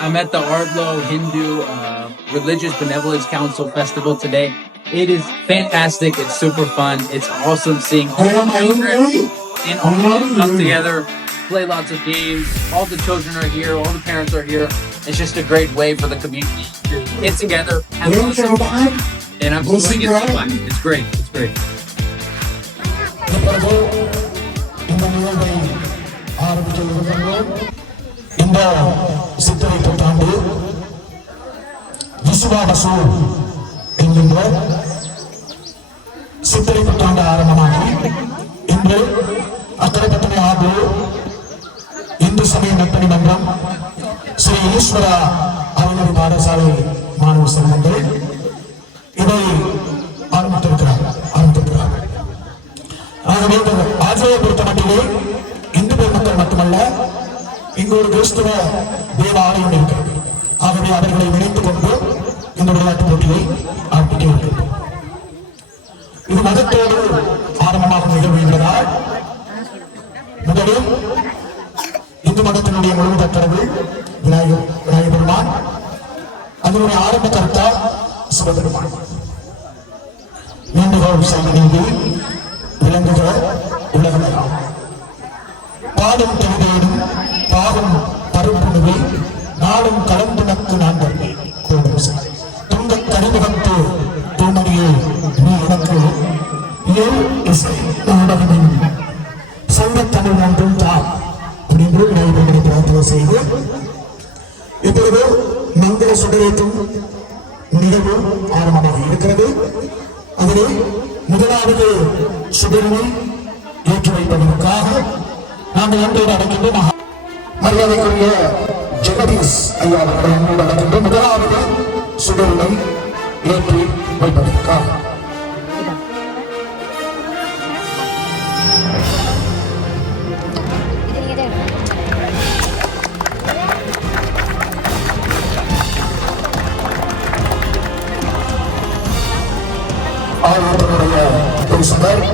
I'm at the Ardlo Hindu Religious Benevolence Council Festival today. It is fantastic. It's super fun. It's awesome seeing all the children and all of them come together, play lots of games. All the children are here. All the parents are here. It's just a great way for the community to get together, have fun, and I'm hoping it's fun. It's great. It's great. இந்த சித்திரை புத்தாண்டு விசுவாவசு என்கின்ற சித்திரை புத்தாண்டு ஆரம்பமாகி இன்று அக்கரைப்பட்டனை ஆண்டு இந்து சமய நற்பணி மன்றம் ஸ்ரீ ஈஸ்வரா அவர்களுடைய பாடசாலை மாணவ சங்கங்கள் இதை ஆரம்பித்திருக்கிறார். ஆகவே ஆஜையை பொறுத்த மட்டிலே இந்து பெருமக்கள் மட்டுமல்ல, இங்கு ஒரு கிறிஸ்துவ தேவாலயம் இருக்கிறது. ஆகவே அவர்களை இணைத்துக் கொண்டு இந்த விளையாட்டுப் போட்டியை ஆரம்பிக்க இருக்கிறது. இது மதத்தோடு ஆரம்பமாக நிகழ்வு என்பதால் முதலில் இந்து மதத்தினுடைய முழுவத கடவுள் விநாயகர் பெருமான், அதனுடைய ஆரம்ப கர்த்தா சிவபெருமான். வேண்டுகோள் செய்த நீதி விளங்குகிற உலகமெல்லாம் பாடும் தெளிவேடும் பாகும் பருப்புணுவே நாடும் கலந்துனக்கு நான் வருவேன் கோடும் துங்க கரிமுகத்து தூமணியே நீ எனக்கு ஏன் இசை நாடகமின் சங்கத்தமிழ் ஒன்றும் தான் அப்படின்னு விநாயகரை பிரார்த்தனை செய்து இப்பொழுது மங்கள சுடரேற்றும் நிகழ்வு ஆரம்பமாக இருக்கிறது. அதிலே முதலாவது சுடரினை ஏற்றி வைப்பதற்காக நாங்கள் அன்போடு அடைக்கின்ற மரியாதைக்குரிய ஜெகதீஷ் ஐயா அவர்களை அன்போடு அடைக்கின்ற முதலாவது சுடரினை ஏற்றி வைப்பதற்காக ஆயுதனுடைய ஒரு சுடர்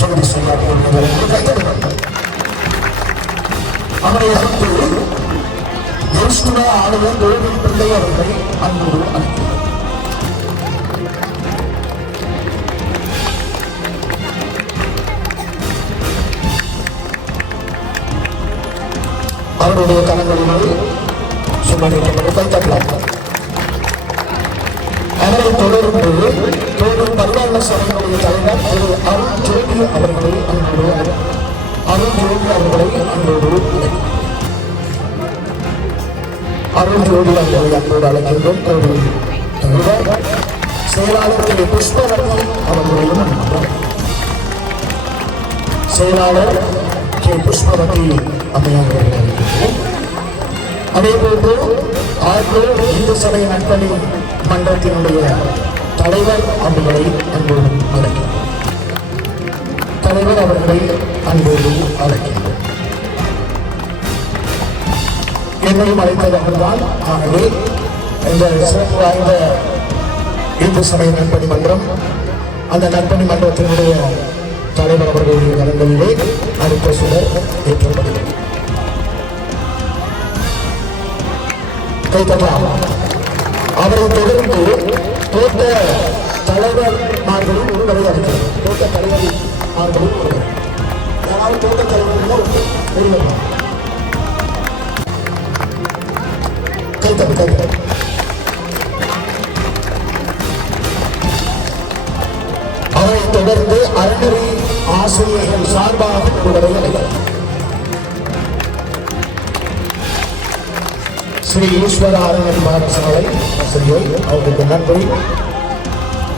ஜெகதீஷ் ஐயா அவர்கள் அவரை அடுத்து கிறிஸ்துவ ஆளுநர் கோவில் பிள்ளை அவர்களை அன்போடு அழைக்கிறார். அவருடைய கரங்களிலே சுமணிக்கப்பட்டு கைத்தட்டலாம். அவரை தொடர்ந்து தோடும் பரிவாரண சபையினுடைய தலைவர் திரு அருண் ஜோதி அவர்களை அன்போடு அருண் ஜோதி அவர்களை அன்போடு அருண் ஜோதி அவர்களை அன்போடு அழைக்கின்றோம். தலைவர் செயலாளர் திரு புஷ்பவதி அவர்களையும் செயலாளர் கே புஷ்பவதி அம்மையார் அவர்களை அழைக்கின்றோம். அதேபோன்று ஆர்டோ இந்து சபை நற்பணி மன்றத்தினுடைய தலைவர் அவர்களை அன்போடு அழைக்கின்றோம். தலைவர் அவர்களை அன்போடு அழைக்கின்றோம். என்னையும் அழைத்தவர்கள்தான். ஆகவே இந்த சிறப்பு வாய்ந்த இந்து சபை நற்பணி மன்றம், அந்த நற்பணி மன்றத்தினுடைய தலைவர் அவர்களுடைய கரங்களிலே அடுத்த சுடர் ஏற்றப்படுகிறது. அவரை தொடர்ந்து தோட்ட தலைவர்மார்களும் ஒருவரை அழைக்கிறது. தோட்ட தலைவர்மார்களும் ஒருவர், யாராவது தோட்ட தலைவர்கள் ஒருவர் கைத்தட்டு. அவரை தொடர்ந்து அறநெறி ஆசிரியர்கள் சார்பாக ஒருவரை அழைக்கிறார். ஸ்ரீ ஈஸ்வர அறநிலை பாடசாலை ஆசிரியர் அவருக்கு நன்றி.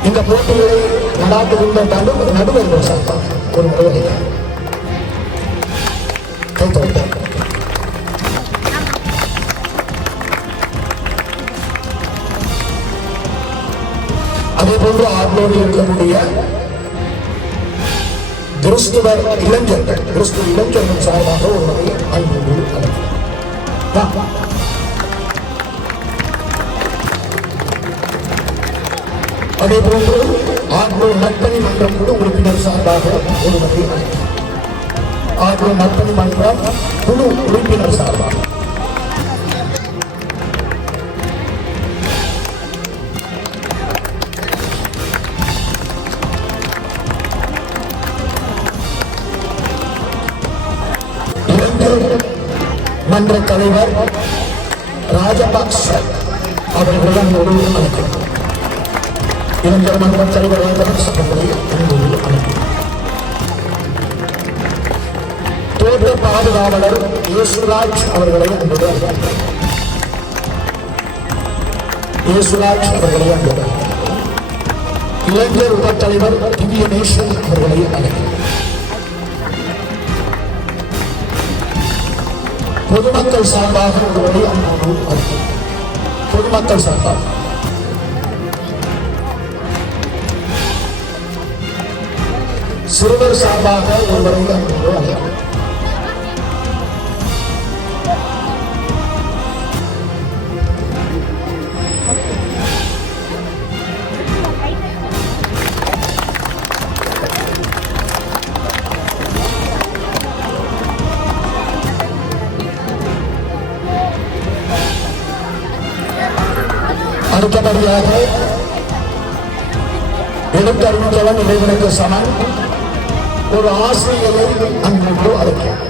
இந்த போட்டிகளை நடாத்துகின்ற நடுவர்கள் சார்பாக ஒரு முறை கைத்தொழில். அதே போன்று ஆர்வலோடு இருக்கக்கூடிய கிறிஸ்துவ இளைஞர்கள் சார்பாக ஒரு முறை அன்போடு அழைக்கிறேன். அதே போன்று ஆர்வலோர் நற்பணி மன்றம் குழு உறுப்பினர் சார்பாக ஒரு முறை அழைக்கிறேன். ஆர்வலோர் நற்பணி மன்றம் குழு உறுப்பினர் சார்பாக மன்ற தலைவர் ராஜபக்ஷ அவர்களுடன் ஒரு அழைக்கிறோம். இளைஞர் மன்ற தலைவர் ராஜபக்ஷ அவர்களை அன்போடு அழைக்கிறோம். தோட்ட பாதுகாவலர் இயேசுராஜ் அவர்களை அன்போடு அழைக்கிறோம். இயேசுராஜ் அவர்களை அன்போடு அழைக்கிறோம். இளைஞர் உப தலைவர் திவ்ய நேசன் அவர்களை அழைக்கிறோம். பொதுமக்கள் சார்பாக ஒருவரை அன்போடு அழைக்கிறோம். பொதுமக்கள் சார்பாக சிறுவர் சார்பாக ஒருவரை அன்போடு அழைக்கிறோம். அடுத்தபடியாக எழுத்தறிஞர் இறைவனுக்கு சமன் ஒரு ஆசிரியரை அன்போடு அழைக்கிறோம்.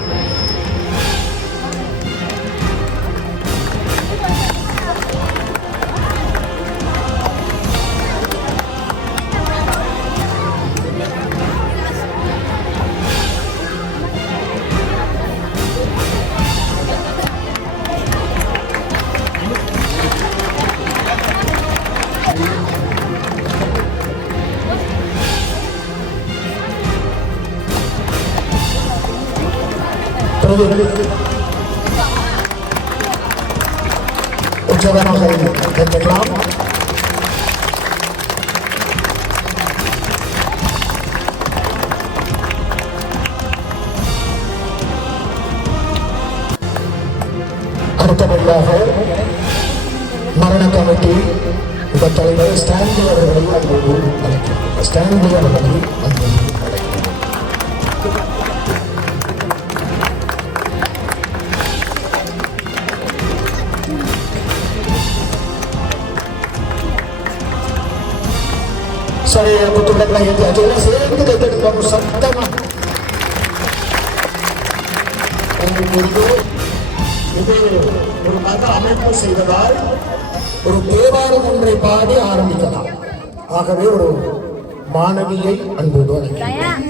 உற்சாகமாக கேட்கலாம். அடுத்தபடியாக மரண கமிட்டி உப தலைவர் ஸ்டான்லி அவர்களை அன்போடு அழைக்கிறோம். ஸ்டான்லி அவர்களை அன்போடு அழைக்கிறோம். சரி, புத்துடங்களை எல்லாம் சேர்ந்து கைத்தெடுக்கணும் சத்தமா. இது ஒரு மத அமைப்பு செய்வதால் ஒரு தேவாரம் ஒன்றை பாடி ஆரம்பிக்கலாம். ஆகவே ஒரு மாணவியை அன்போடு அழைக்கிறேன்.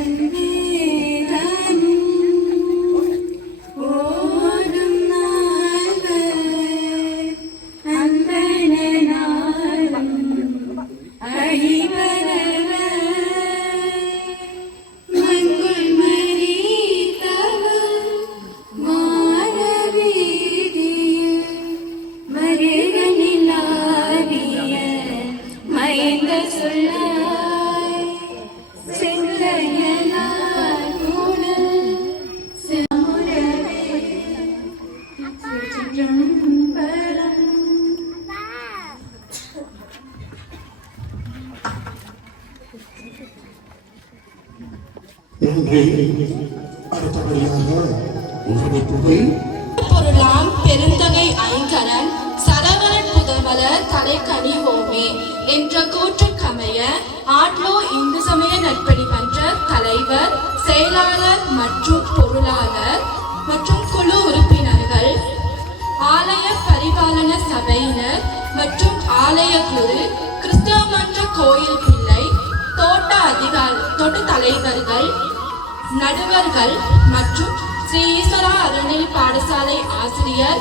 பொருளாம் பெருந்தகை ஐங்கரன் சரவணன் புதமலர் தலைக்கனி ஹோமே என்ற கூற்றுக்கமைய ஆட்லோ இந்து சமய நற்பணி மன்ற தலைவர், செயலாளர் மற்றும் பொருளாளர் மற்றும் குழு உறுப்பினர்கள், ஆலய பரிபாலன சபையினர் மற்றும் ஆலய குரு, கிறிஸ்தவ மன்ற கோயில் பிள்ளை, தோட்ட தலைவர்கள், நடுவர்கள் மற்றும் ஸ்ரீ ஈஸ்வரா அறநிலை பாடசாலை ஆசிரியர்,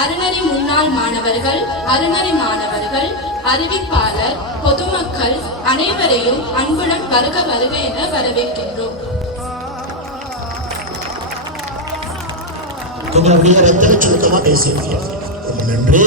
அறநெறி முன்னாள் மாணவர்கள், அறநெறி மாணவர்கள், அறிவிப்பாளர், பொதுமக்கள் அனைவரையும் அன்புடன் வருக வருக என வரவேற்கின்றோம். உங்களுடைய ரத்தன சுருக்கமா பேசியிருக்கீங்க. ரொம்ப நன்றி.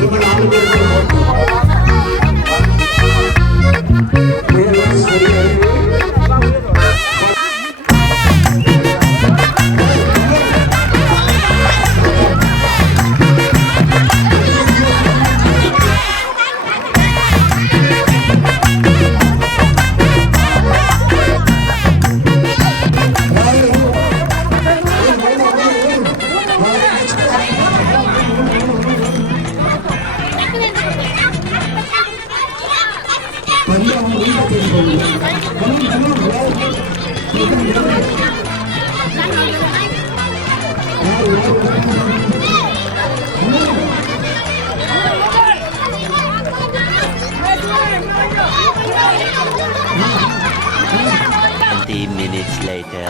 தொடர்ந்து minutes later.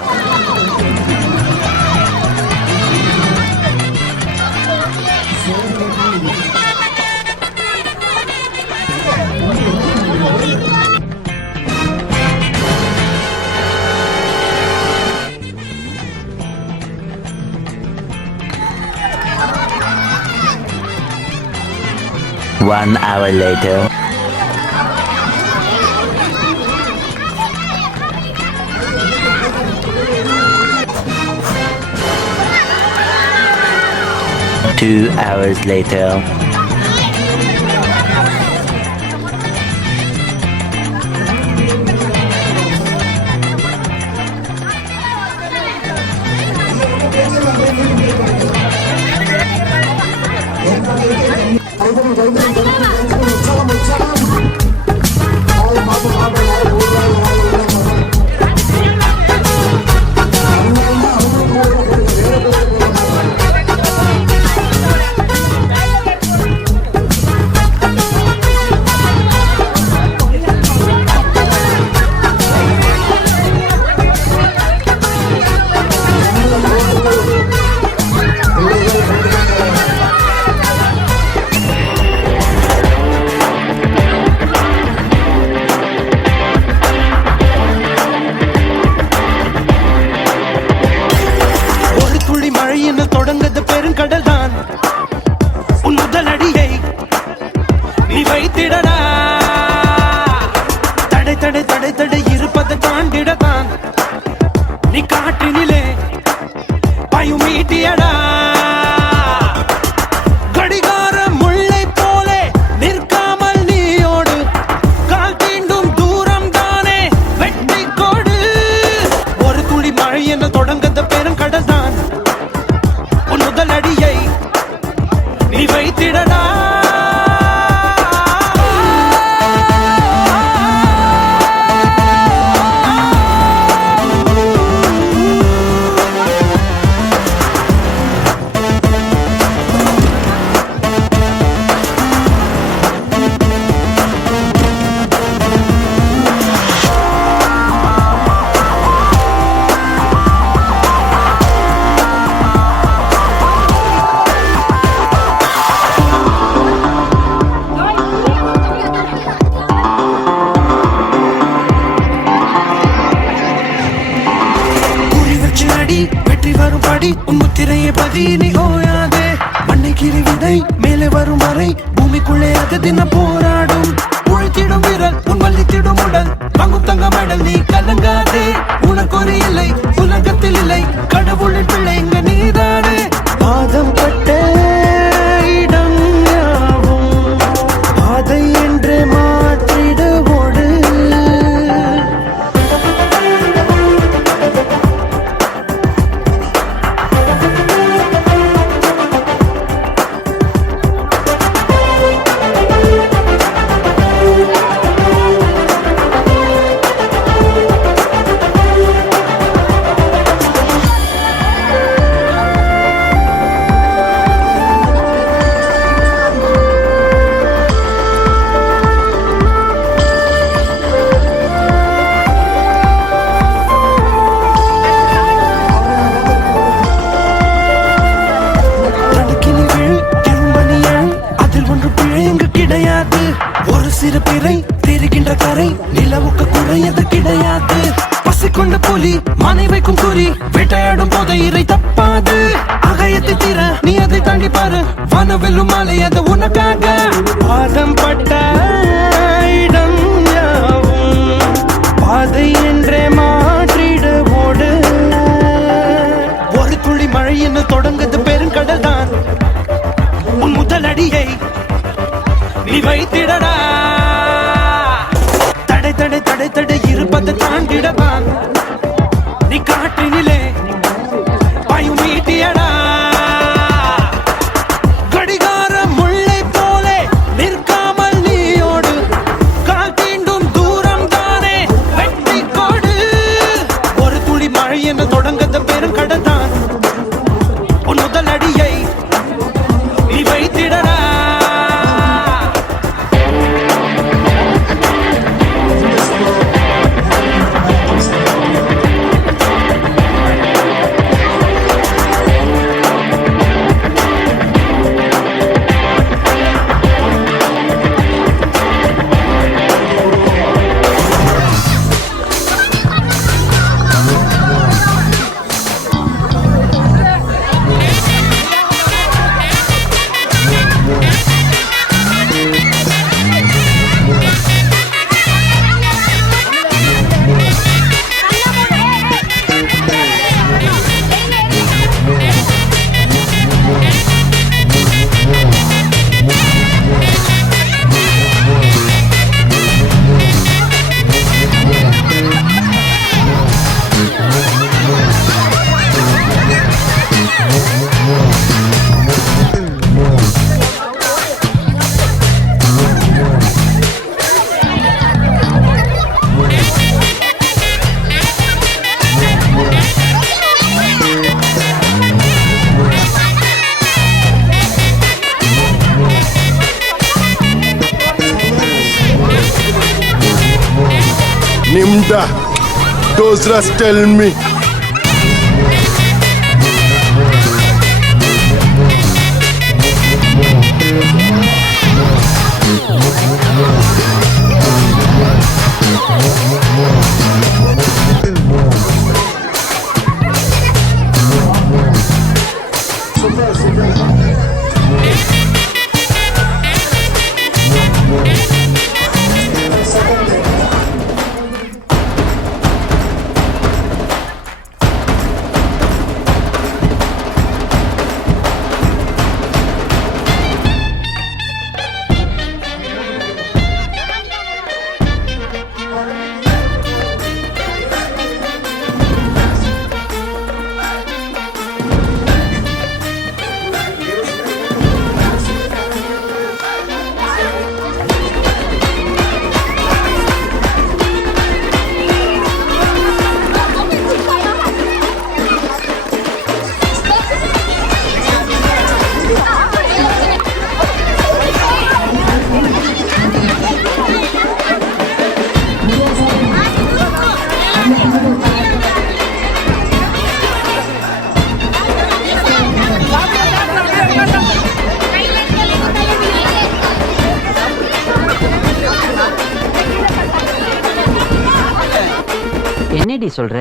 One hour later. Two hours later. தொடங்கது பெருங்கடல் தான் உன் முதலடியை நீ வைத்திடடா. தடை தடை தடை தடை இருப்பதை தாண்டிடத்தான் நீ காற்றினிலே பயமீட்டியடா. கடிகார முல்லை போலே நிற்காமல் நீயோடு கால் தீண்டும் தூரம் தானே வெற்றி கோடு. ஒரு துளி மழை என தொடங்கது பெருங்கடல் தான் முதலடியை நீ வைத்திடடா. வெற்றி வரும் படி உன் முத்திரையை பதி நீ ஓயாதே. மண்ணை கீறி விதை மேலே வரும் வரை பூமிக்குள்ளே அது தினம் போராடும். வலித்திடும் வீரல் உன் வலித்திடும் உடல் வாங்கும் தங்க மெடல் நீ கலங்காதே உனக்கு ஒரு இல்லை உலகத்தில் இல்லை கடவுளின் பிள்ளை இங்க நீதானே பாதம் பட்ட இடம் யாவும் பாதை என்று மாற்றிட ஓடு ஒரு சிறு பிறை தெரிகின்ற கரை நிலவுக்கு குறையது கிடையாது பசி கொண்ட புலி மனை வைக்கும் குறி வேட்டையாடும் போது இறை தப்பாது அகயத்தை தீர நீ அதை தாண்டி பாரு வனவெல்லும் மாலை அது உனக்காக பாதம் பட்ட இடம் யாவும் பாதை என்றே மாற்றிட ஓடு ஒரு துளி மழை என்று தொடங்குது பெருங்கடல் தான் உன் முதல் அடியை நீ வைத்திடடா தடை தடை தடை தடை இருப்பது தாண்டிடவான் நீ காற்றினிலே பாயும் மீட்டியடா கடிகார முல்லை போலே நிற்காமல் நீயோடு கால் தீண்டும் தூரம் தானே வெட்டி கோடு ஒரு துளி மழை என்று தொடங்கத பெருங்கடல் தான் உன் முதல் அடியை நீ வைத்திடடா Nimda, those rats tell me. என்னடி சொல்ற?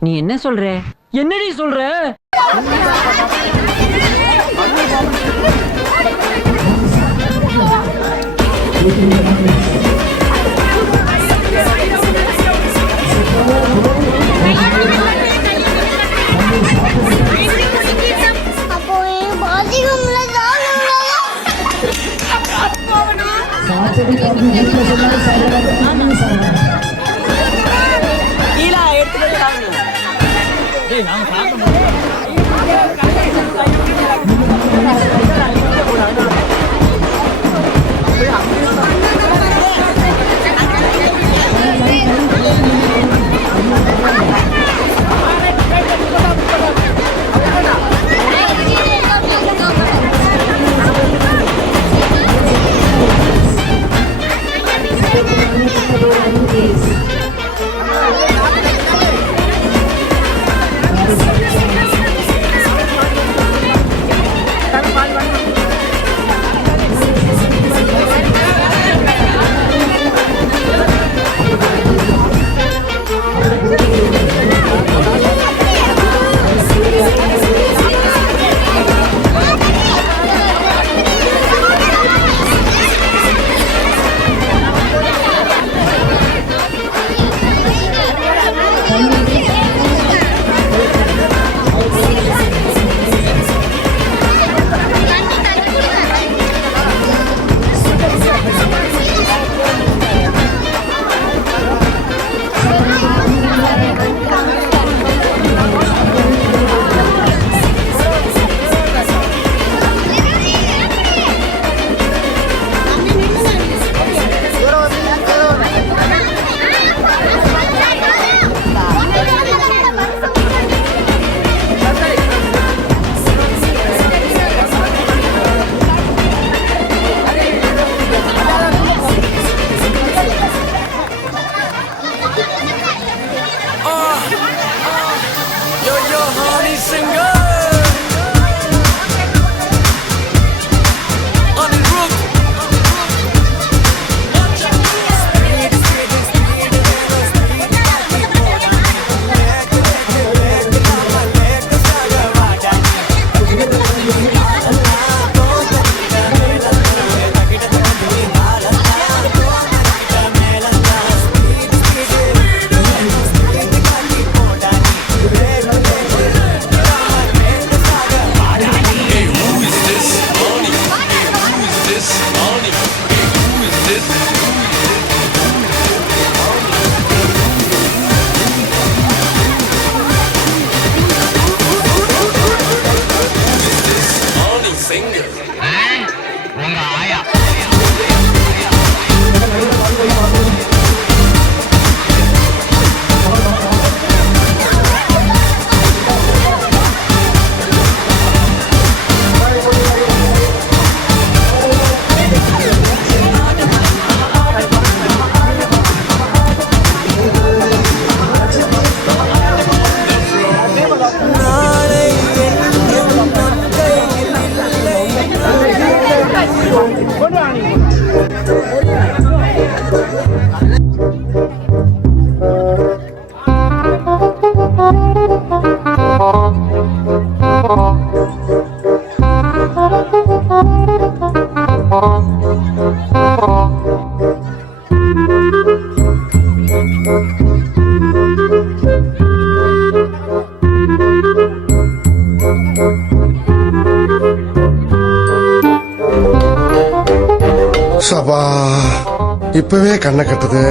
நீ என்ன சொல்ற? என்னடி சொல்ற? அப்போ பாதிக்கும்ல சபா இப்பவே கண்ணை கட்டுது.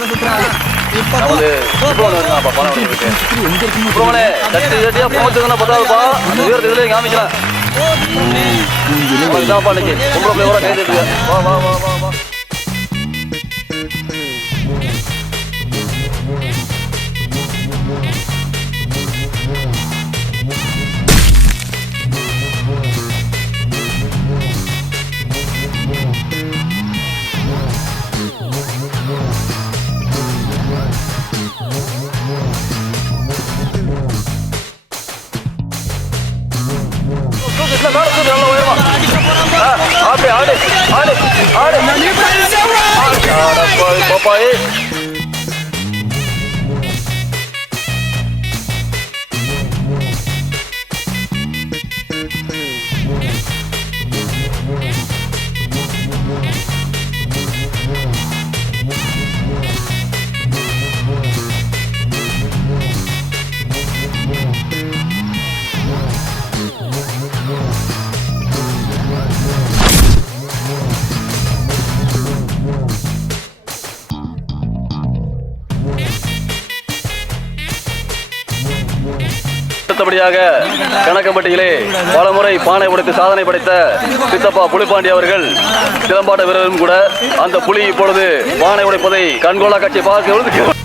நமது சுப்பிரமணே கட்டி கட்டியா போச்சுன்னா பத்தாதுப்பா உயரத்துக்குள்ளே காமிக்கலாம் சாப்பாடுக்கு பொம்பளை பிள்ளையோட கைது வா வா வா வா வா பாப்பாயே அடுத்தபடியாக கணக்கம்பட்டியிலே பலமுறை பானை உடைத்து சாதனை படைத்த சித்தப்பா புலிப்பாண்டி அவர்கள் சிலம்பாட்ட வீரரும் கூட அந்த புலி இப்பொழுது பானை உடைப்பதை கண்கொள்ளா காட்சி பார்க்க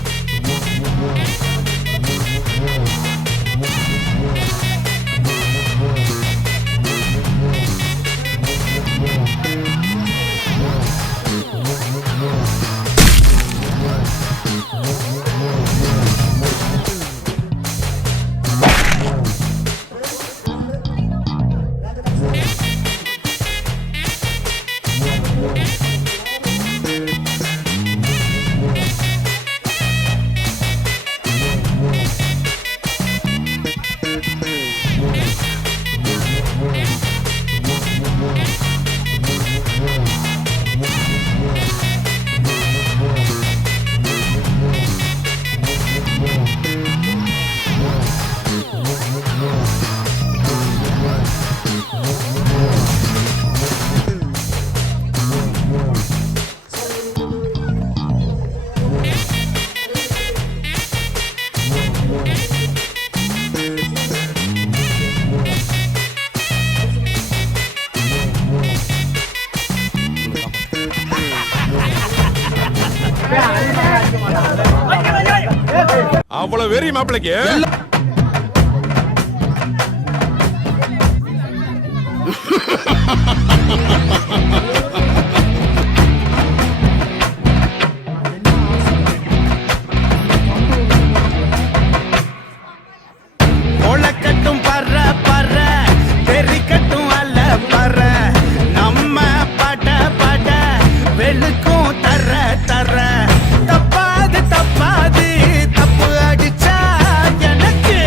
அவ்வளவு வெறி மாப்பிளைக்கு ஒளக்கட்டும் பற பற தெரிக்கட்டும் அல்ல பற நம்ம பட பட வெளுக்கும் தர தர தப்பாது தப்பாது தப்பு அடிச்சா எனக்கு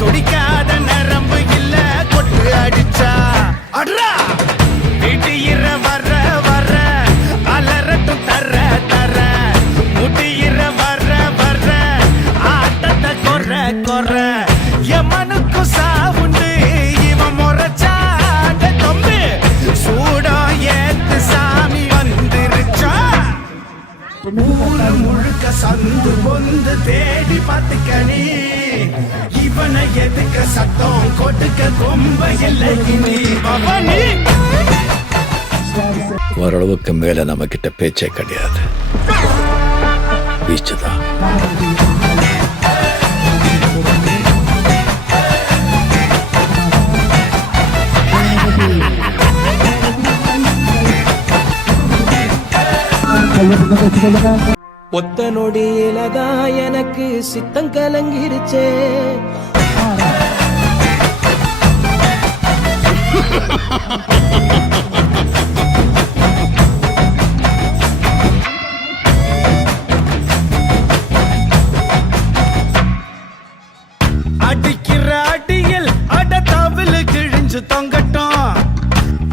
துடிக்காத நரம்பு இல்ல கொட்டு அடிச்சா அட்ரா வீட்டியிற வர வர அலரட்டும் தர தர முட்டியிற வர வர ஆட்டத்தை கொற கொற எமனுக்கு சாவுண்டு இவன் முறைச்சாண்ட தொம்பு சூடம் ஏத்து சாமி வந்துருச்சா ஊரு முழுக்க சந்து பொந்து தேடி பார்த்துக்கணி இவனை எதுக்க சத்தம் கொடுக்க கொம்ப இல்லை நீ பவனி ஓரளவுக்கு மேல நம்ம கிட்ட பேச்சே கிடையாது வீச்சுதான் ஒத்த நொடியிலதான் எனக்கு சித்தம் கலங்கிருச்சே அடிக்கிற அடியில் அட தவிழு கிழிஞ்சு தொங்கட்டும்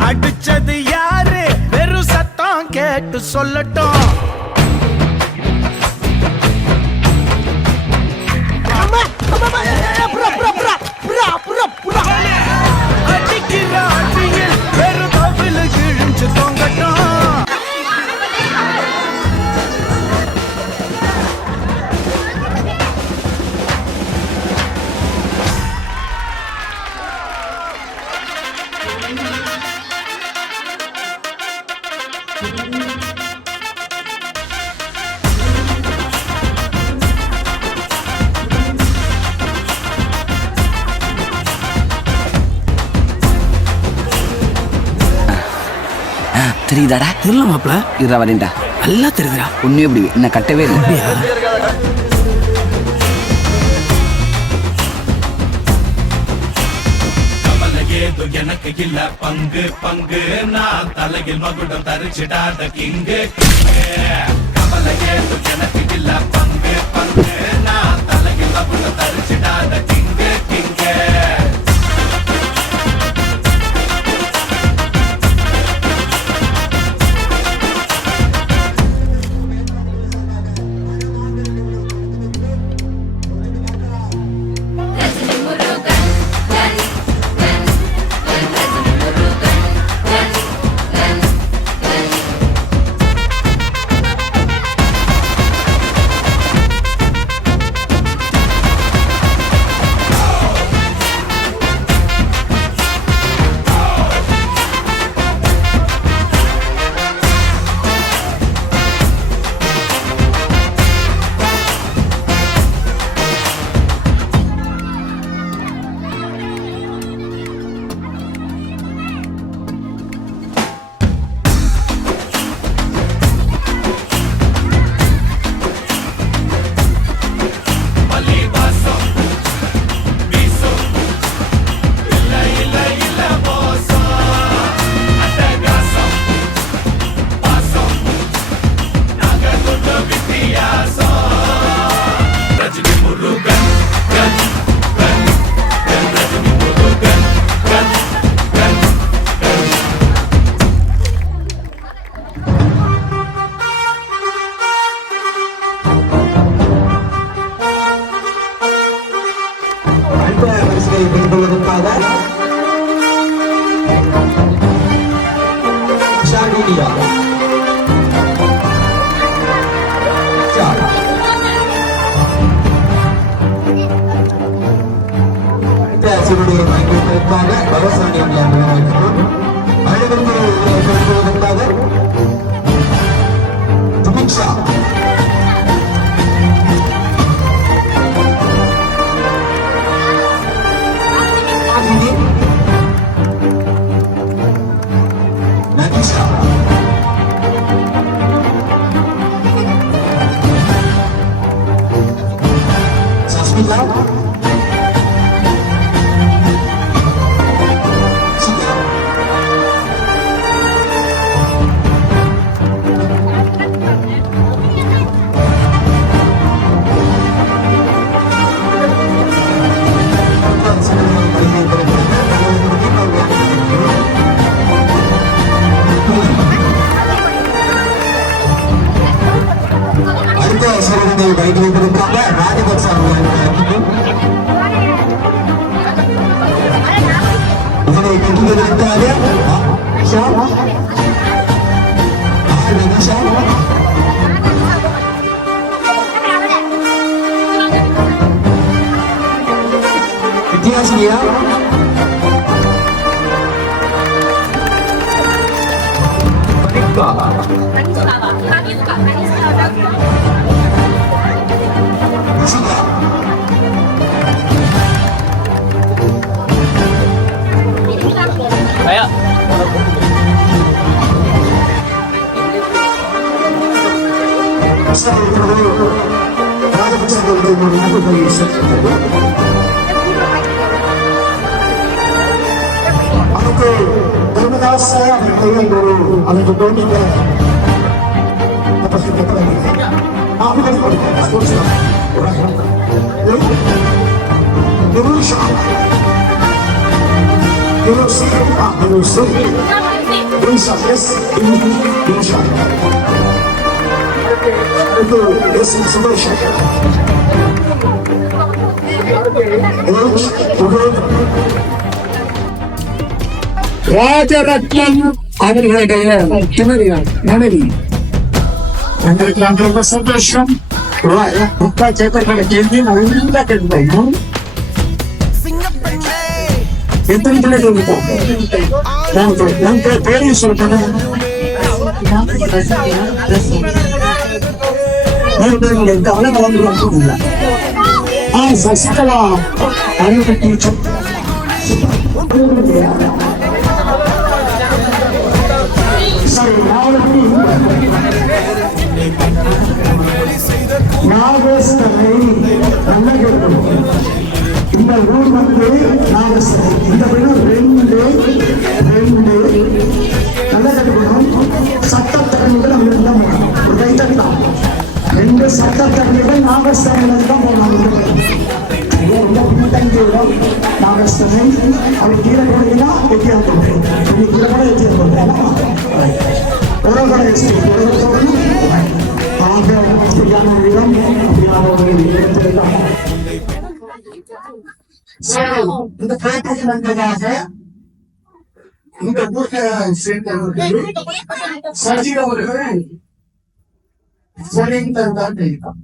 அடிச்சது யாரு வெறும் சத்தம் கேட்டு சொல்லட்டும் அடிக்கிற அடியில் வெறும் தவிழு கிழிஞ்சு தொங்கட்டும் தெரியுதாடா? தெரியல மாப்பிள. இருடா வரேன்டா. நல்லா தெரியுதுடா. ஒண்ணு எப்படி இன்னும் கட்டவே இல்லை. எனக்கு இல்ல பங்கு பங்கு நான் தலையில் மகுடம் தரிச்சிடாத கிங்கு கமலையே எனக்கு இல்ல பங்கு பங்கு நான் தலையில் மகுடம் தரிச்சிடாத கிங்கு கிங்கு ராஜரத்னம் அவர்களுடைய திணறினார் மனைவி. எங்களுக்கு ரொம்ப சந்தோஷம். முக்கா சேத்தர்களை கேள்வி நல்லா கேட்போம். எத்தனை பிள்ளைகள் இருக்கும்? நான் பேரையும் சொல்றேன். சசிகலா அறிவு டீச்சர் சரி நாகேஸ்வரை நல்ல கேட்கணும். இந்த ஊர் வந்து நாகேஸ்வரை. இந்த வீடு ரெண்டு நல்ல கேட்கணும். சட்டத்தரணிகள் அங்க தான் போகணும். ஒரு கைத்தறி தான். 2 சட்டத்தரணிகள் நாகேஸ்வரன் தான் போகணும். பின்தங்கியோம் நாகேஸ்வரன் அவர் கீழே போனீங்கன்னா எத்தியாவது கீழே கூட எத்தியாவது உறவுகளை ஆக அப்படியான இடம் அப்படியான ஒரு இடத்தில் தான் இந்த பேட்டிக்கு வந்ததாக இந்த ஊர்ல சேர்ந்தவர்கள் சஜீவ் அவர்கள் சொல்லியிருந்தார் தெரியும்.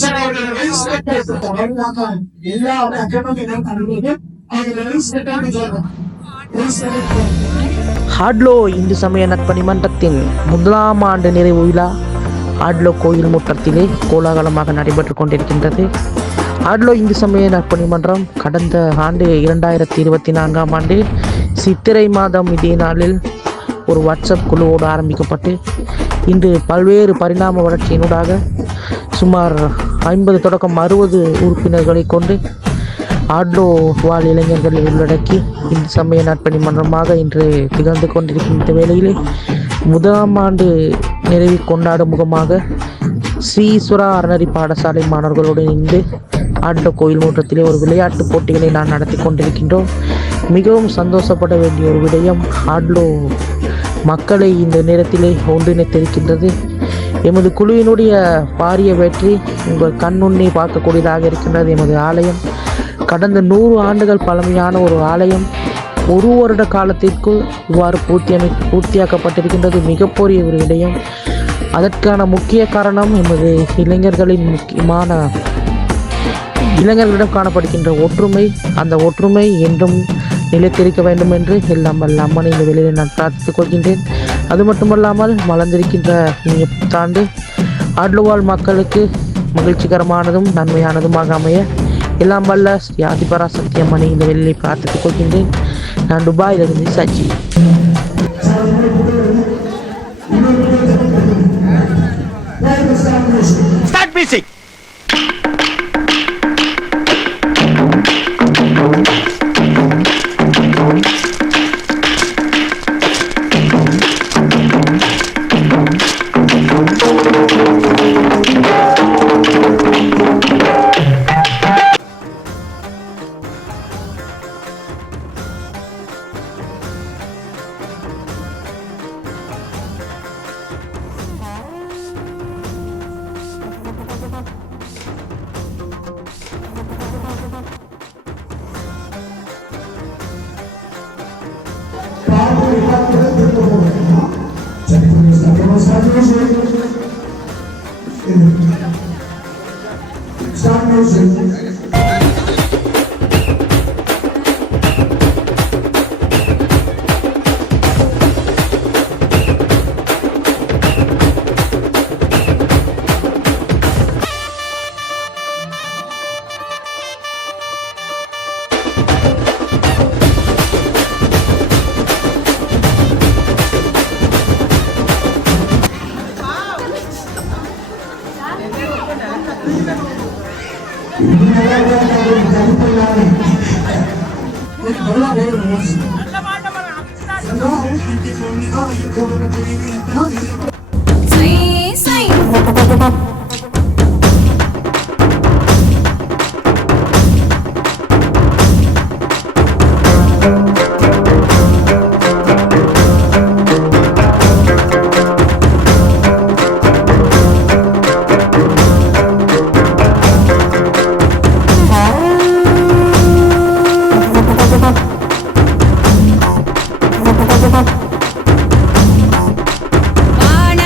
சார் அவர்கள் ரிலீஸ் எல்லா அகமதியும் கண்டிப்பாக அவங்க ரிலீஸ் ஆட்லோ இந்து சமய நற்பணி மன்றத்தின் 1ஆம் ஆண்டு நிறைவு விழா ஆட்லோ கோயில் முற்றத்திலே கோலாகலமாக நடைபெற்று கொண்டிருக்கின்றது. ஆட்லோ இந்து சமய நற்பணி மன்றம் கடந்த ஆண்டு 2024ஆம் ஆண்டு சித்திரை மாதம் இதே நாளில் ஒரு வாட்ஸ்அப் குழுவோடு ஆரம்பிக்கப்பட்டு இன்று பல்வேறு பரிணாம வளர்ச்சியினூடாக சுமார் 50 தொடக்கம் 60 உறுப்பினர்களை கொண்டு ஆட்லோ வாழ் இளைஞர்களை உள்ளடக்கி இந்து சமய நற்பணி மன்றமாக இன்று திகழ்ந்து கொண்டிருக்கின்ற வேளையிலே 1ஆம் ஆண்டு நிறைவு கொண்டாடும் முகமாக ஸ்ரீஸ்வரா அறநெறி பாடசாலை மாணவர்களோடு இணைந்து ஆட்லோ கோயில் முற்றத்திலே ஒரு விளையாட்டு போட்டிகளை நான் நடத்தி கொண்டிருக்கின்றோம். மிகவும் சந்தோஷப்பட வேண்டிய ஒரு விடயம், ஆட்லோ மக்களை இந்த நேரத்திலே ஒன்றிணைத்திருக்கின்றது. எமது குழுவினுடைய பாரிய வெற்றி உங்கள் கண்முன்னே பார்க்கக்கூடியதாக இருக்கின்றது. எமது ஆலயம் கடந்த 100 ஆண்டுகள் பழமையான ஒரு ஆலயம் 1 வருட காலத்திற்குள் இவ்வாறு பூர்த்தியாக்கப்பட்டிருக்கின்றது. மிகப்பெரிய ஒரு விடயம். அதற்கான முக்கிய காரணம் எமது இளைஞர்களிடம் காணப்படுகின்ற ஒற்றுமை. அந்த ஒற்றுமை என்றும் நிலைத்திருக்க வேண்டும் என்று எல்லாம் வல்ல அம்மனை இந்த வேளையிலே நான் பிரார்த்தித்துக் கொள்கின்றேன். அது மட்டுமல்லாமல் மலர்ந்திருக்கின்ற புத்தாண்டு ஆட்லோ வாழ் மக்களுக்கு மகிழ்ச்சிகரமானதும் நன்மையானதுமாக அமைய எல்லாம் வல்ல ஸ்ரீ ஆதிபராசக்தி அம்மனை இந்த வேளையிலே பிரார்த்தித்துக் கொள்கின்றேன். நான் துபாயிலிருந்து சஜி. Start music. வான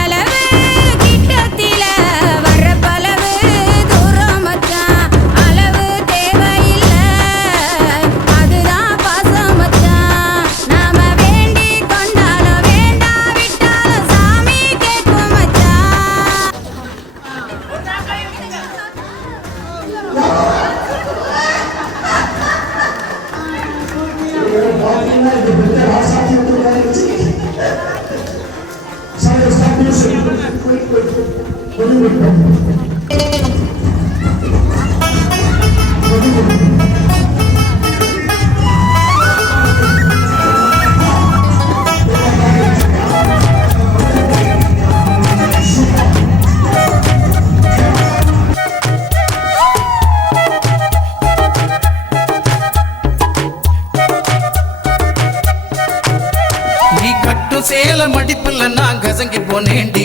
போனேண்டி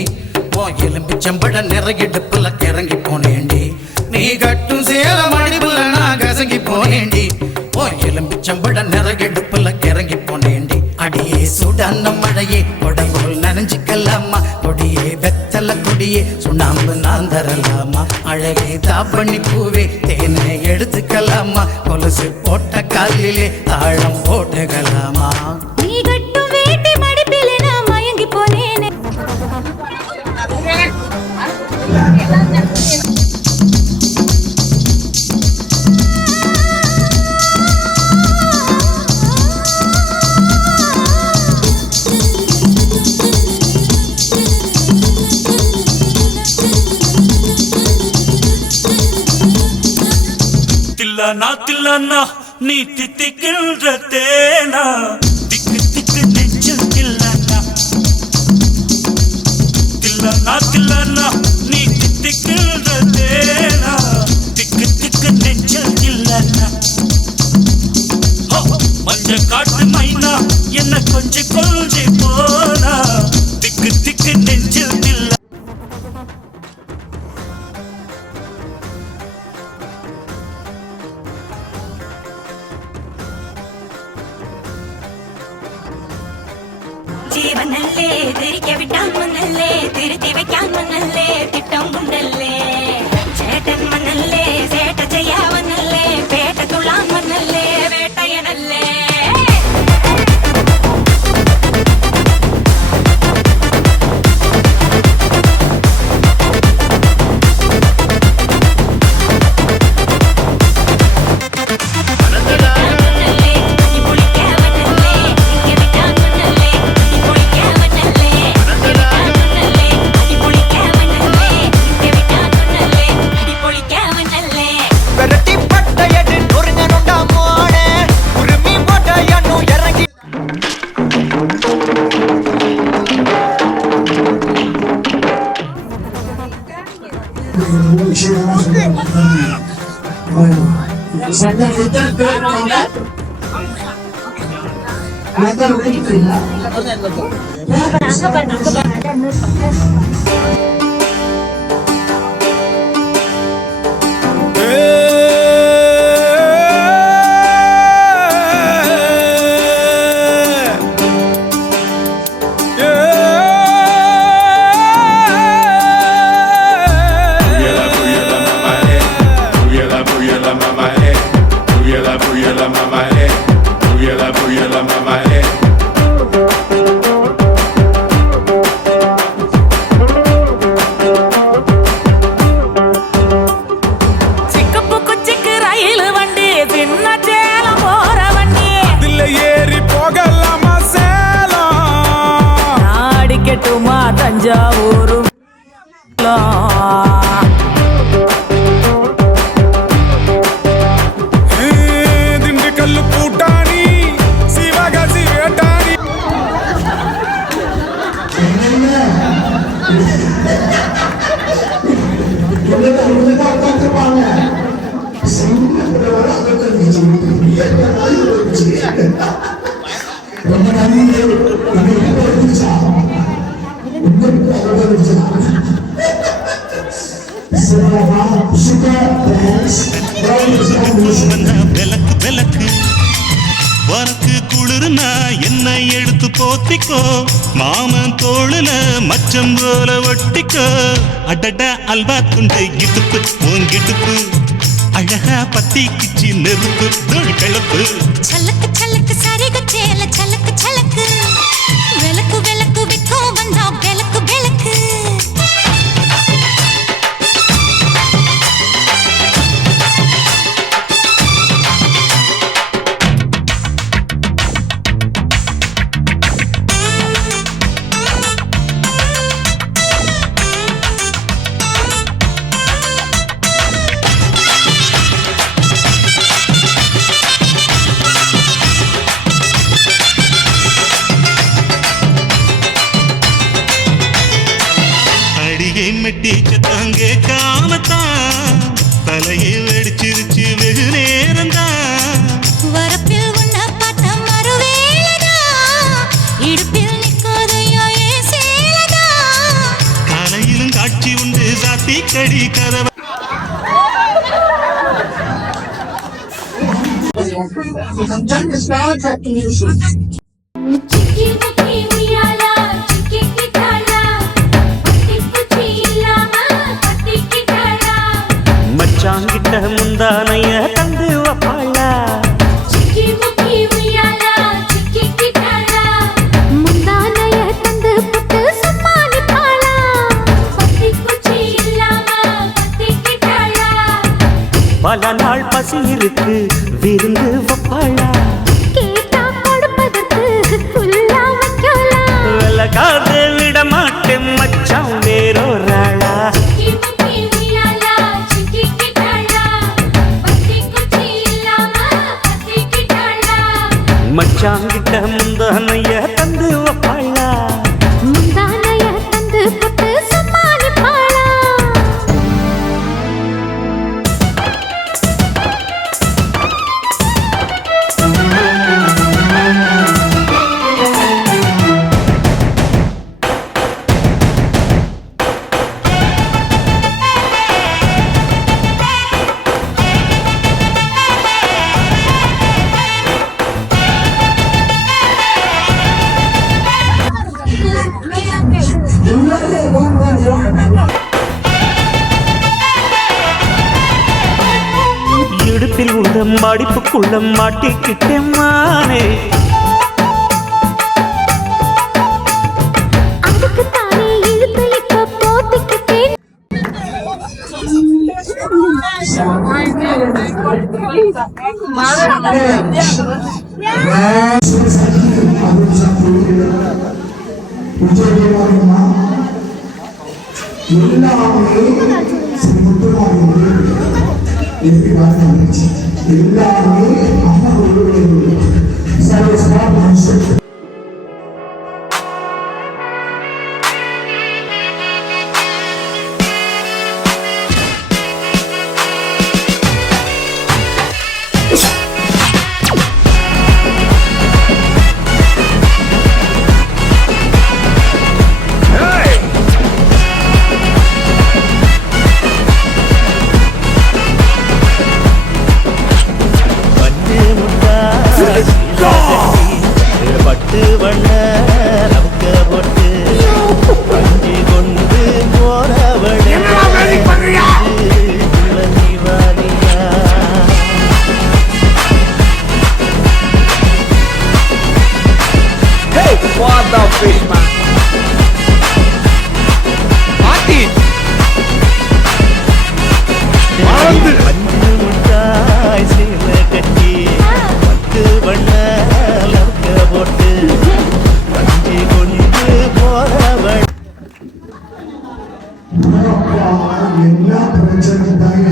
ஓ எலும்பிச்சம்பட நிறையிடுப்புல கிறங்கி போனேண்டி நீ கட்டும் சேல மடிப்புல நான் கசங்கி போனேண்டி ஓ எலும்பிச்சம்பட நிறையிடுப்புல கிறங்கி போனேண்டி அடியே சுடான மழையே உடம்புள் நனைஞ்சிக்கலாமா கொடியே வெத்தல கொடியே சுண்ணாம்பு நான் தரலாமா அழகே தாப்பண்ணி பூவே தேனை எடுத்துக்கலாமா கொலுசு போட்ட காலிலே தாழம் போட்டுக்கலாமா நீ கட்டும் வேட்டி மடிப்பிலே நான் மயங்கி போனேனே தில்லானா நீ தித்திக்கின்ற தேனா திக்கு திக்கு நெஞ்சில் தில்லானா தில்லானா நீ தித்திக்கின்ற தேனா திக்கு திக்கு நெஞ்சில் தில்லானா மஞ்ச காட்டு மைனா என்ன கொஞ்சம் கொஞ்சம் போனா திக்கு திக்கு நெஞ்சில் தில்ல ജീവനല്ലേ തിരികെ വിട്ടാൻ വന്നല്ലേ തിരുത്തി വെക്കാൻ വന്നല്ലേ തിട്ടം കൊണ്ടല്ലേ ചേട്ടൻ വന്നല്ലേ ചേട്ട ചെയ്യാവന്നല്ലേ പേട്ട തുള്ളാൻ വന്നല്ലേ വേട്ടയനല്ലേ உனக்கு குளிர்னா என்ன எடுத்து போத்திக்கோ மாமன் தோளுல மச்சம் போல ஒட்டிக்கோ அடடா அல்வா துண்டு கிட்டுப்பு உன் கிட்டுப்பு அழகா பத்தி கிச்சி நெருப்பு தோல் கிளப்பு சலக்கு சலக்கு சரிகு சேல சலக்கு சலக்கு விளக்கு விளக்கு விக்கோ வந்தா விளக்கு விளக்கு மெட்டி சத்தங்க காமத்தான் தலையை வெடிச்சிருச்சு வெகு நேரம்தான் வரப்பில் உன்ன பார்த்த மறுவேளதா இடுப்பில் நிற்காதையோ ஏ சேலதா டீக்கடி கதவை மச்சாங்கிட்ட முந்தானைய தந்து வப்பாளா பல நாள் பசி இருக்கு விருந்து வப்பாளா விலகாது விட மாட்டேன் மச்சான் வேறொராளா மச்சாங்கிட்ட முந்தானைய தந்து வப்பாளா இடுப்பில் உள்ள மடிப்புக்குள்ள மாட்டிக்கிட்டேன் மானே பட்டு வண்ண நமக்க போட்டு அஞ்சு கொண்டு போறவளே அஞ்சு முட்டாய் சேல கட்டி பட்டு வண்ண போட்டு கஞ்சி கொண்டு போறவள் எல்லா பிரச்சனை தான்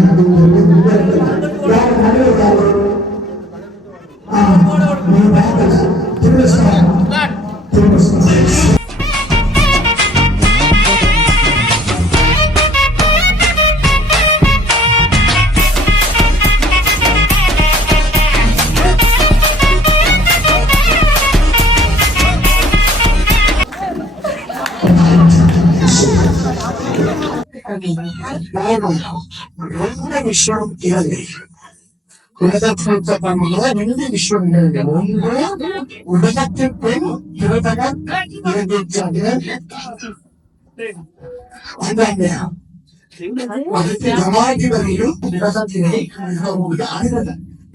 ரெண்டு விஷயம் தேவை. ரெண்டு விஷயங்கள். ஒன்று உலகத்தின் பெண் திருதகன் அடுத்து ஜனாதிபதியும் உலகத்திலே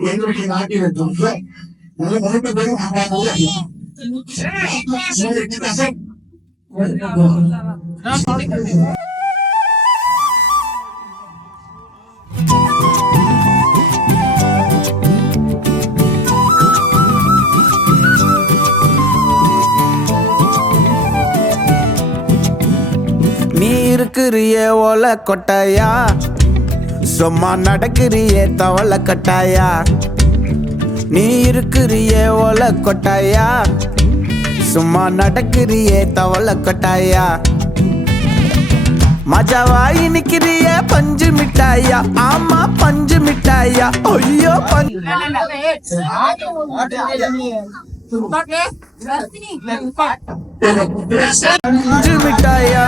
எங்களுடைய நாட்டில் தோன்ற ரெண்டு பேரும் நீ இருக்கிறிய ஓல கொட்டாயா, சும்மா நடக்கிறிய தவள கட்டாயா. நீ இருக்கிறிய ஓல கொட்டாயா, சும்மா நடக்கிறிய தவள கொட்டாயா. மஜாவாய் நிக்கிறிய பஞ்சு மிட்டாயா, ஆமா பஞ்சு மிட்டாயா. ஐயோ பஞ்சு மிட்டாயா,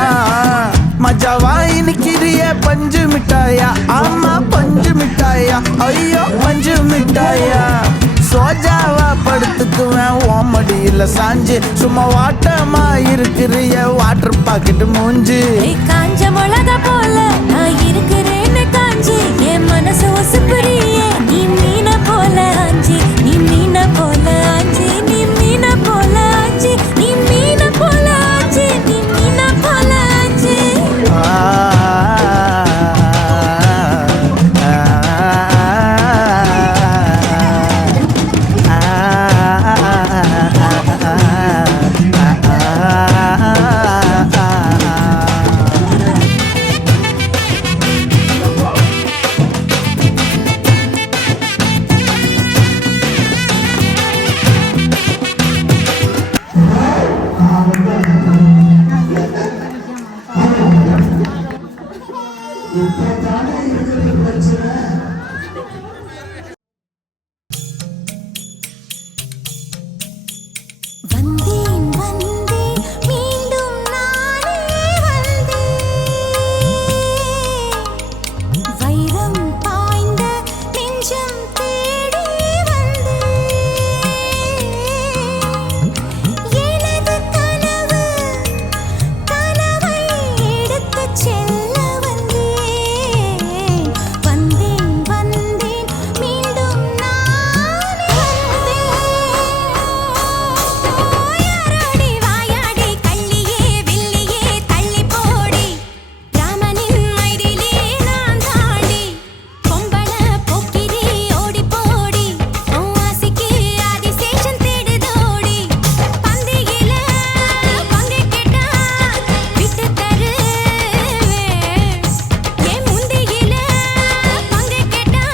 மஜாவாய் நிக்கிறிய பஞ்சு மிட்டாயா ஆமா பஞ்சு மிட்டாயா ஐயோ பஞ்சு மிட்டாயா சோஜாவா படுத்துக்குவேன் ஓமடியில சாஞ்சு சும்மா வாட்டமா இருக்கிறிய வாட்டர் பாக்கெட் மூஞ்சு காஞ்ச மிளகா போல நான் இருக்கிறேன்னு காஞ்சி என் மனசு ஒசுப்புறியே நீ மீன போல ஆஞ்சி நீ மீன போல ஆஞ்சி நீ மீன போல ஆஞ்சி நீ மீன போல ஆஞ்சி நீ மீன போல ஆஞ்சி வந்தேன் வந்தேன் மீண்டும் நானே வந்தேன் வைரம் பாய்ந்த நெஞ்சம் தேடி வந்தேன் எனது கனவு கனவை எடுத்துச் செல்ல வந்தேன் வந்தேன் வந்தேன் மீண்டும் நானே யாராடி வாயாடி கள்ளியே வில்லியே தள்ளி போடி ராமனின் மைதிலே நான் தாண்டி பொம்பள போக்கிரி ஓடி போடி ஆசிக்கு ஆதிசேஷன் தேடுதோடி பந்தியில பங்கு கேட்டா விட்டு தருவேன் என் முந்தியில பங்கு கேட்டா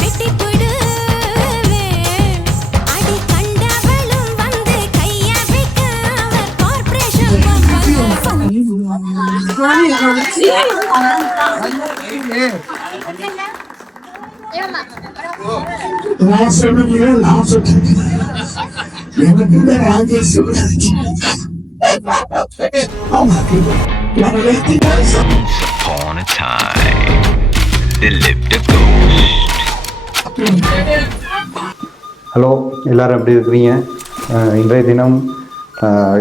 வெட்டி போயிடுவேன் அடி கண்டவளும் வந்து கையா வைக்க அவர் கார்ப்பரேஷன் நான் சொல்லுகிறேன் நான் சொல்றேன் எனக்கு இந்த ராஜேஷ் ஆமா Upon a time, there lived a ghost. Hello எல்லாரும் எப்படி இருக்கிறீங்க? இன்றைய தினம்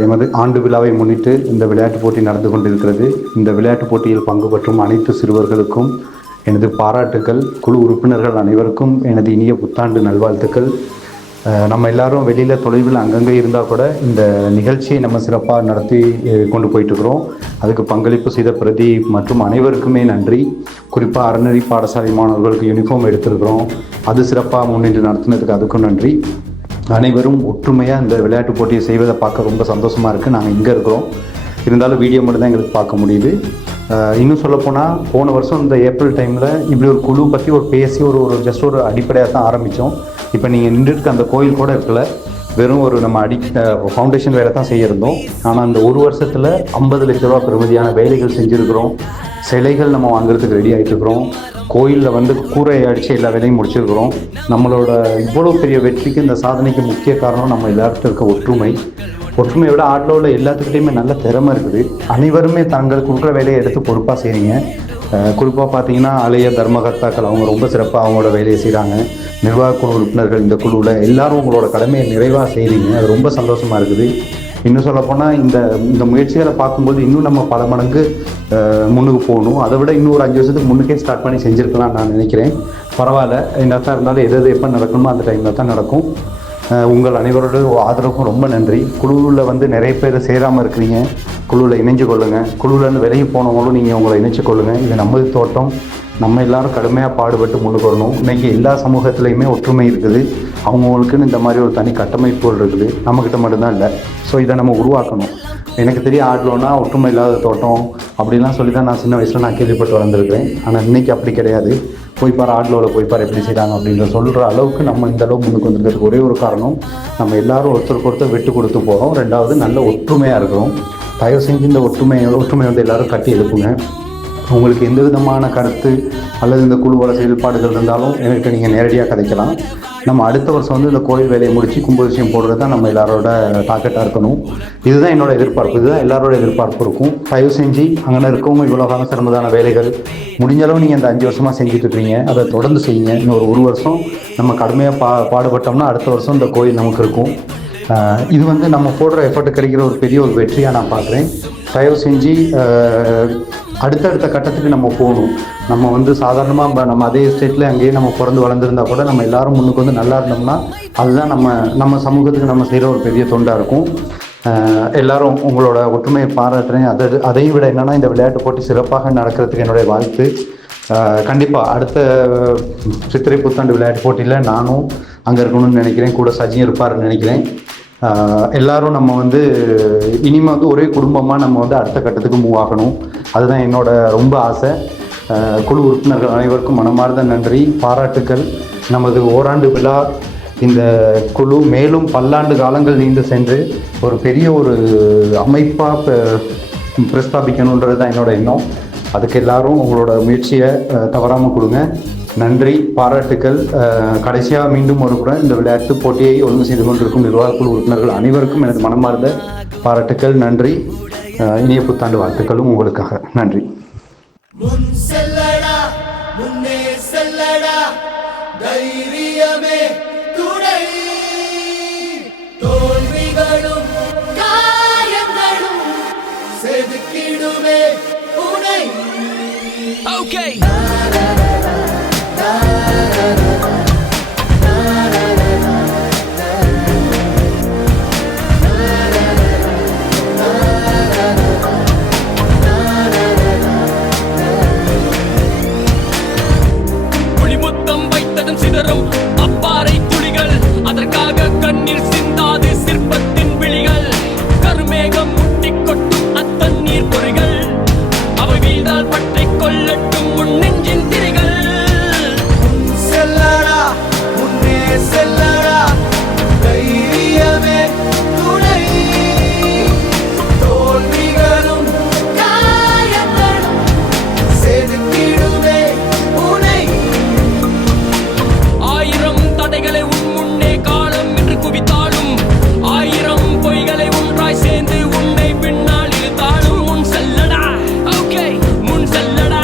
எமது ஆண்டு விழாவை முன்னிட்டு இந்த விளையாட்டுப் போட்டி நடந்து கொண்டிருக்கிறது. இந்த விளையாட்டுப் போட்டியில் பங்கு பெற்றும் அனைத்து சிறுவர்களுக்கும் எனது பாராட்டுக்கள். குழு உறுப்பினர்கள் அனைவருக்கும் எனது இனிய புத்தாண்டு நல்வாழ்த்துக்கள். நம்ம எல்லாரும் வெளியில் தொலைவில் அங்கங்கே இருந்தால் கூட இந்த நிகழ்ச்சியை நம்ம சிறப்பாக நடத்தி கொண்டு போயிட்டுருக்குறோம். அதுக்கு பங்களிப்பு செய்த பிரதீப் மற்றும் அனைவருக்குமே நன்றி. குறிப்பாக அறநெறி பாடசாலை மாணவர்களுக்கு யூனிஃபார்ம் எடுத்திருக்கிறோம், அது சிறப்பாக முன்னின்று நடத்தினதுக்கு அதுக்கும் நன்றி. அனைவரும் ஒற்றுமையாக இந்த விளையாட்டு போட்டியை செய்வதை பார்க்க ரொம்ப சந்தோஷமாக இருக்குது. நாங்கள் இங்கே இருக்கிறோம், இருந்தாலும் வீடியோ மட்டும் தான் எங்களுக்கு பார்க்க முடியுது. இன்னும் சொல்லப்போனால் போன வருஷம் இந்த ஏப்ரல் டைமில் இப்படி ஒரு குழு பற்றி ஒரு பேசி ஒரு ஜஸ்ட் ஒரு அடிப்படையாக தான் ஆரம்பித்தோம். இப்போ நீங்கள் நின்றுட்டு அந்த கோயில் கூட இருக்கல, வெறும் ஒரு நம்ம ஃபவுண்டேஷன் வேலை தான் செய்யிருந்தோம். ஆனால் அந்த ஒரு வருஷத்தில் 50 லட்ச ரூபா பெறுமதியான வேலைகள் செஞ்சுருக்கிறோம். சிலைகள் நம்ம வாங்குறதுக்கு ரெடி ஆகிட்டுருக்குறோம். கோயிலில் வந்து கூரையை அடித்து எல்லா வேலையும் முடிச்சிருக்கிறோம். நம்மளோட இவ்வளோ பெரிய வெற்றிக்கு இந்த சாதனைக்கு முக்கிய காரணம் நம்ம எல்லார்கிட்ட இருக்க ஒற்றுமையை விட ஆட்டில் உள்ள எல்லாத்துக்கிட்டையுமே நல்ல திறமை இருக்குது. அனைவருமே தாங்கள் கொடுக்குற வேலையை எடுத்து பொறுப்பாக செய்கிறீங்க. குறிப்பாக பார்த்தீங்கன்னா அலைய தர்மகர்த்தாக்கள் அவங்க ரொம்ப சிறப்பாக அவங்களோட வேலையை செய்கிறாங்க. நிர்வாக குழு உறுப்பினர்கள் இந்த குழுவில் எல்லாரும் உங்களோட கடமையை நிறைவாக செய்கிறீங்க. அது ரொம்ப சந்தோஷமாக இருக்குது. இன்னும் சொல்லப்போனால் இந்த முயற்சிகளை பார்க்கும்போது இன்னும் நம்ம பல மடங்கு முன்னுக்கு போகணும். அதை விட இன்னும் ஒரு 5 வருஷத்துக்கு முன்னுக்கே ஸ்டார்ட் பண்ணி செஞ்சுருக்கலாம் நான் நினைக்கிறேன். பரவாயில்ல, என்ன தான் இருந்தாலும் எது எப்போ நடக்கணுமோ அந்த டைமில் தான் நடக்கும். உங்கள் அனைவரோட ஆதரவுக்கும் ரொம்ப நன்றி. குழுவில் வந்து நிறைய பேர் சேராமல் இருக்கிறீங்க, குழுவில் இணைஞ்சு கொள்ளுங்கள். குழுவிலேருந்து விலகி போனவங்களும் நீங்கள் உங்களை இணைச்சு கொள்ளுங்கள். இது நமது தோட்டம், நம்ம எல்லோரும் கடுமையாக பாடுபட்டு முன்னுக்கு வரணும். இன்றைக்கி எல்லா சமூகத்துலேயுமே ஒற்றுமை இருக்குது. அவங்களுக்குன்னு இந்த மாதிரி ஒரு தனி கட்டமைப்புகள் இருக்குது, நம்மக்கிட்ட மட்டும்தான் இல்லை. ஸோ இதை நம்ம உருவாக்கணும். எனக்கு தெரிய ஆடலோன்னா ஒற்றுமை இல்லாத தோட்டம் அப்படிலாம் சொல்லி தான் நான் சின்ன வயசில் நான் கேள்விப்பட்டு வளர்ந்துருக்கிறேன். ஆனால் இன்றைக்கி அப்படி கிடையாது. போய்ப்பார் ஆடலோவில் போய்ப்பார் எப்படி செய்கிறாங்க அப்படின்ற சொல்கிற அளவுக்கு நம்ம இந்த அளவுக்கு முன்னுக்கு வந்துருக்கிறதுக்கு ஒரே ஒரு காரணம், நம்ம எல்லோரும் ஒருத்தருக்கு ஒருத்தர் விட்டு கொடுத்து போகிறோம். ரெண்டாவது நல்ல ஒற்றுமையாக இருக்கிறோம். தயவு செஞ்சு இந்த ஒற்றுமை வந்து எல்லோரும் கட்டி எழுப்புங்க. உங்களுக்கு எந்த விதமான கருத்து அல்லது இந்த குழுவோட செயல்பாடுகள் இருந்தாலும் எனக்கு நீங்கள் நேரடியாக கதைக்கலாம். நம்ம அடுத்த வருஷம் வந்து இந்த கோயில் வேலையை முடித்து கும்பாபிஷேகம் போடுறது தான் நம்ம எல்லாரோட டார்கெட்டாக இருக்கணும். இதுதான் என்னோட எதிர்பார்ப்பு, இதுதான் எல்லாரோட எதிர்பார்ப்பு இருக்கும். தயவு செஞ்சு அங்கே இருக்கவங்க இவ்வளோ காலம் சிறந்ததான வேலைகள் முடிஞ்சளவு நீங்கள் இந்த 5 வருஷமாக செஞ்சுட்ருக்கீங்க, அதை தொடர்ந்து செய்யுங்க. இன்னொரு 1 வருஷம் நம்ம கடுமையாக பாடுபட்டோம்னா அடுத்த வருஷம் இந்த கோயில் நமக்கு இருக்கும். இது வந்து நம்ம போடுற எஃபர்ட் கிடைக்கிற ஒரு பெரிய ஒரு வெற்றியாக நான் பார்க்குறேன். தயவு செஞ்சு அடுத்தடுத்த கட்டத்துக்கு நம்ம போகணும். நம்ம வந்து சாதாரணமாக நம்ம அதே ஸ்டேட்டில் அங்கேயே நம்ம பிறந்து வளர்ந்துருந்தா கூட நம்ம எல்லாரும் முன்னுக்கு வந்து நல்லா இருந்தோம்னா அதுதான் நம்ம சமூகத்துக்கு நம்ம செய்கிற ஒரு பெரிய தொண்டாக இருக்கும். எல்லாரும் உங்களோட ஒற்றுமையை பாராட்டுறேன். அதையும் விட என்னென்னா இந்த விளையாட்டு போட்டி சிறப்பாக நடக்கிறதுக்கு என்னுடைய வாழ்த்து. கண்டிப்பாக அடுத்த சித்திரை புத்தாண்டு விளையாட்டு போட்டியில் நானும் அங்கே இருக்கணும்னு நினைக்கிறேன், கூட சஜியும் இருப்பாருன்னு நினைக்கிறேன். எல்லாரும் நம்ம வந்து இனிமேல் வந்து ஒரே குடும்பமாக நம்ம வந்து அடுத்த கட்டத்துக்கு மூவ் ஆகணும். அதுதான் என்னோட ரொம்ப ஆசை. குழு உறுப்பினர்கள் அனைவருக்கும் மனமார்ந்த நன்றி, பாராட்டுக்கள். நமது ஓராண்டு விழா இந்த குழு மேலும் பல்லாண்டு காலங்கள் நீண்டு சென்று ஒரு பெரிய ஒரு அமைப்பாக பிரஸ்தாபிக்கணுன்றது தான் என்னோட எண்ணம். அதுக்கு எல்லாரும் உங்களோட முயற்சியை தவறாமல் கொடுங்க. நன்றி, பாராட்டுக்கள். கடைசியாக மீண்டும் ஒரு கூட இந்த விளையாட்டு போட்டியை ஒழுங்கு செய்து கொண்டிருக்கும் நிர்வாக குழு உறுப்பினர்கள் அனைவருக்கும் எனது மனமார்ந்த பாராட்டுக்கள். நன்றி. இனிய புத்தாண்டு வாழ்த்துக்களும் உங்களுக்காக. நன்றி. முன் செல்லடா, முன்னே செல்லடா, தைரியமே துணை, தோல்விகளும் காயங்களும் செதுக்கிடுமே உனை. Okay. புலிமுத்தம் வைத்ததும் சிதறும் அப்பாறை துளிகள், அதற்காக கண்ணீர் சிந்தாது சிற்பத்தின் விழிகள், கருமேகம் முட்டிக் கொட்டும் அத்தண்ணீர் பொறிகள், அவை வீழ்ந்தால் பற்றிக் கொள்ளட்டும் உன் நெஞ்சின் திரிகள். செல்லடா, முன்னே செல்லடா, தைரியமே துணை, தோல்விகளும் காயங்களும் செதுக்கிடுமே உனை. ஆயிரம் தடைகளை உன் முன்னே காலம் என்று குவித்தாலும், ஆயிரம் பொய்களை ஒன்றாய் சேர்ந்து உன்னை பின்னால் இழுத்தாலும், முன் செல்லடா, ஓகே, முன் செல்லடா,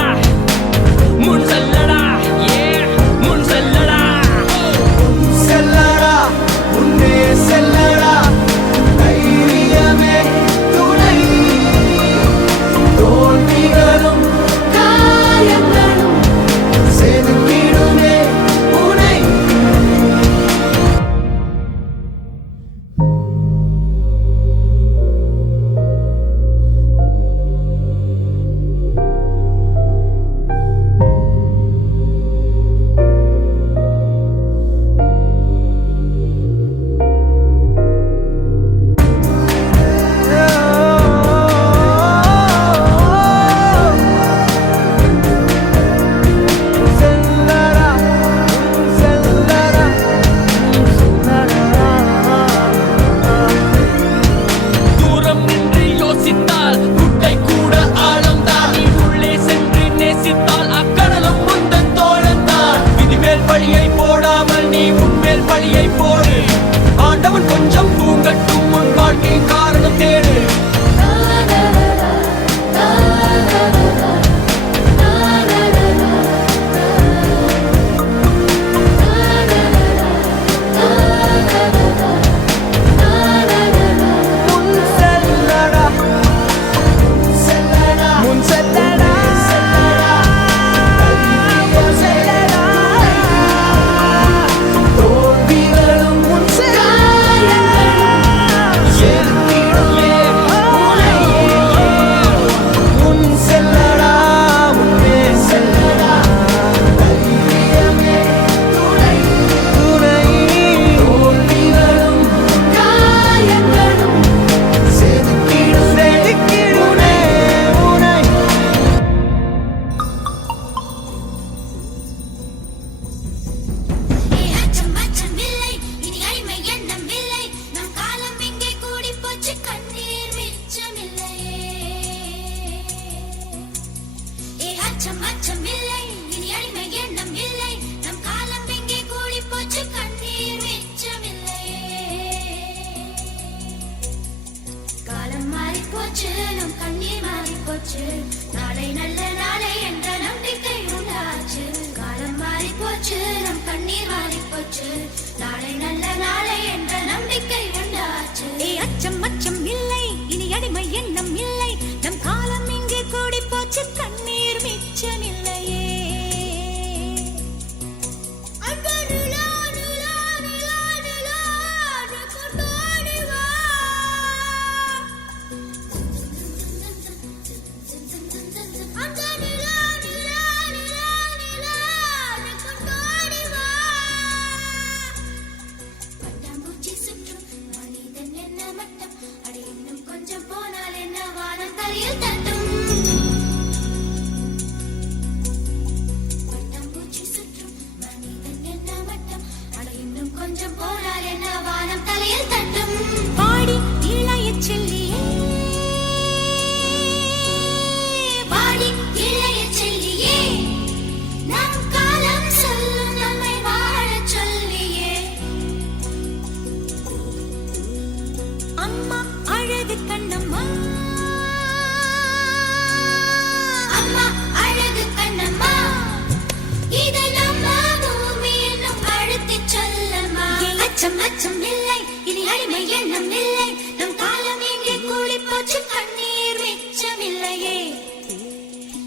அச்சம் அச்சம் இல்லை இனி அடிமை எண்ணம் இல்லை நம் காலம் எங்கே கூடி போச்சு கண்ணீர் மிச்சமில்லையே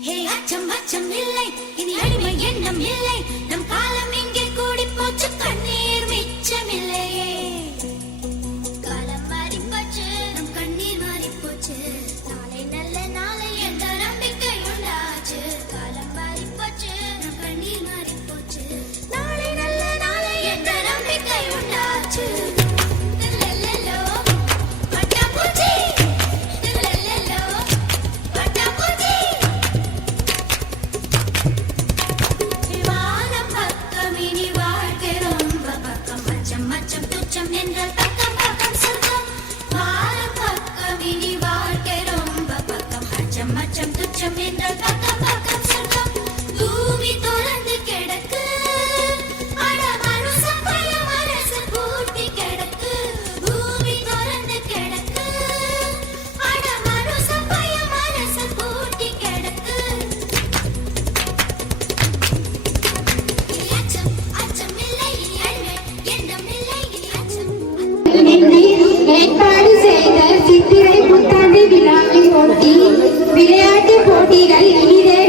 ஹே அச்சம் அச்சம் இல்லை இனி அடிமை எண்ணம் இல்லை நம் காலம் எங்கே கூடி போச்சு கண்ணீர் மிச்சமில்லையே காலம் மாறி போச்சு நம் கண்ணீர் மாறி போச்சு நாளை நல்ல நாளை என்ற நம்பிக்கை உண்டாச்சு காலம் மாறி போச்சு நம் கண்ணீர் மாறி போச்சு நாளை நல்ல நாளை என்ற நம்பிக்கை உண்டாச்சு லல்லல்லோ பட்டாம்பூச்சி லல்லல்லோ பட்டாம்பூச்சி வானம் பக்கம் இனி வாழ்க்கை ரொம்ப பக்கம் மச்சம் மச்சம் துச்சம் என்றால் பக்கம் பக்கம் சொர்க்கம் வானம் பக்கம் இனி வாழ்க்கை ரொம்ப பக்கம் மச்சம் மச்சம் துச்சம் என்றால் பக்கம் பக்கம் சொர்க்கம் பூமி தொடர்ந்து கிடக்கு அட மனுஷன் பய மனசு பூட்டி கிடக்கு பூமி தொடர்ந்து கிடக்கு அட மனுஷன் பய மனசு பூட்டி கிடக்கு அச்சம் அச்சம் இல்லை இனி அடிமை எண்ணம் இல்லை இனி அச்சம் ஏற்பாடு செய்த சித்திரை புத்தாண்டு விழாவை ஒட்டி விளையாட்டு போட்டிகள் இனிதே